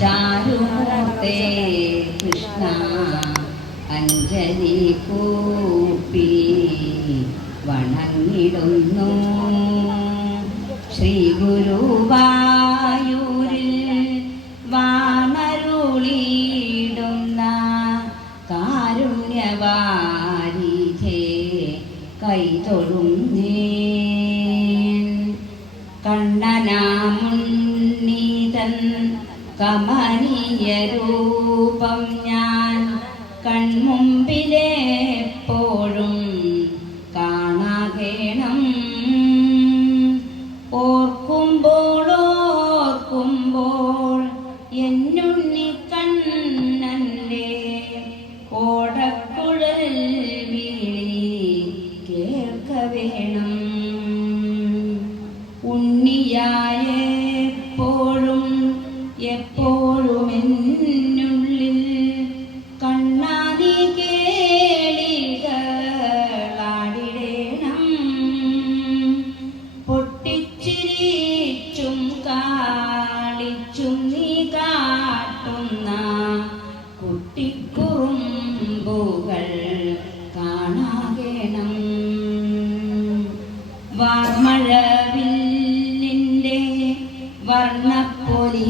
ചാരുമൂർത്തേ കൃഷ്ണ അഞ്ജലി കൂപ്പി വണങ്ങിടുന്നു. ശ്രീ ഗുരുവായൂരിൽ വാണരുളിയിടുന്ന കാരുണ്യവാരിധേ കൈതൊഴുന്നേ കണ്ണനാമുണ്ണീതൻ കമനീയ രൂപം ഞാൻ കൺമുമ്പിലെപ്പോഴും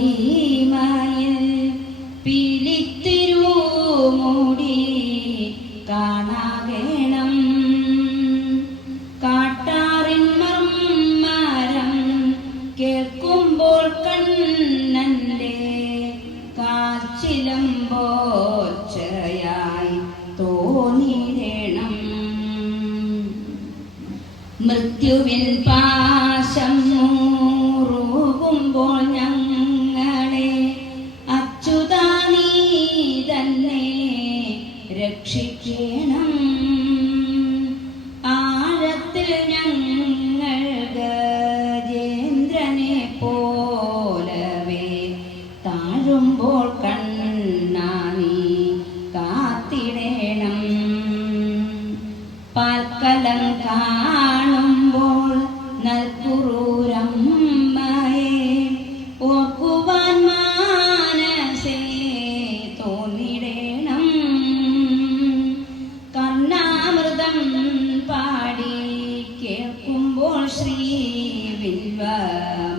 വർണപ്പൊലിമയിൽ പീലിത്തിരുമൂടി കാണാകേണം കാട്ടാറിൻ മർമ്മരം കേൾക്കുമ്പോൾ കണ്ണന്റെ കാച്ചിലമ്പോച്ചയായി തോന്നിടണം. മൃത്യുവിൻ പാശം രക്ഷിക്കണം. ആഴത്തിൽ ഞങ്ങൾ ഗജേന്ദ്രനെ പോലവേ. താഴുമ്പോൾ കണ്ണാ കേൾക്കുമ്പോൾ ശ്രീ വിൽവ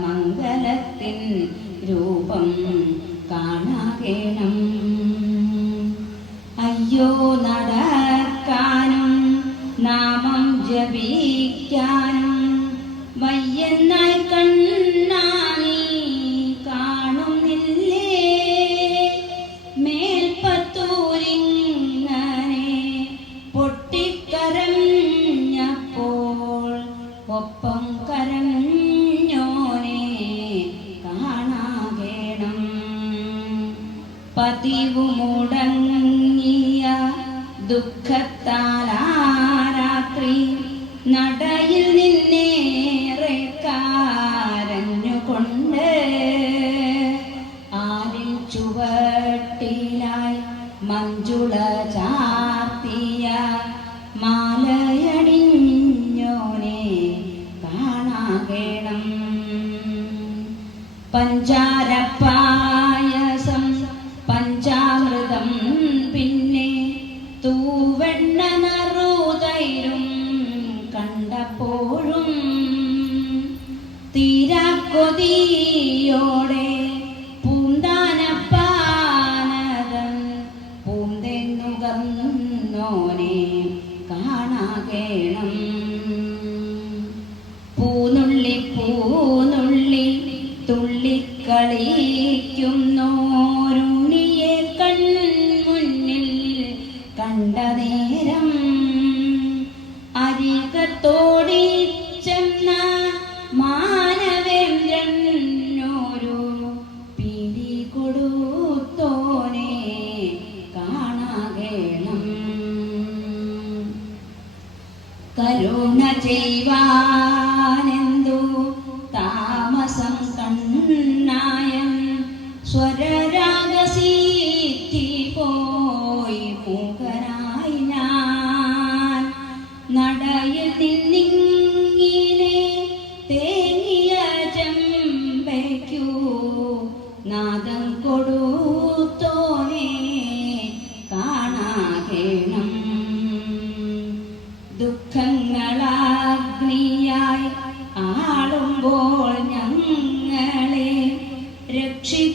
മംഗലത്തിൻ രൂപം കാണാകേണം. അയ്യോ നടക്കാനും നാമം ജപിക്കാനും പതിവു മുടങ്ങിയ തൂവെണ്ണ നറുതൈരും കണ്ടപ്പോഴും തീരാക്കൊതിയോടെ പൂന്താനപ്പാനതൻ പൂന്തെന്നുകന്നോനെ കാണാകേണം. പൂനുള്ളി പൂനുള്ളി തുള്ളിക്കളിക്കുന്നോരുണിയെ കൺമുന്നിൽ കണ്ട നേരം അരികത്തോടി ചെന്ന മാനവേന്ദ്രനൊരു പിടി കാണാകേണം. കരുണ ചെയ്വാനെന്തു താമസം കൊടുത്തോനെ കാണാകേണം. ദുഃഖങ്ങളാഗ്നിയായി ആളുമ്പോൾ ഞങ്ങളെ രക്ഷിക്കും.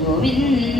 ഗോവിന്ദ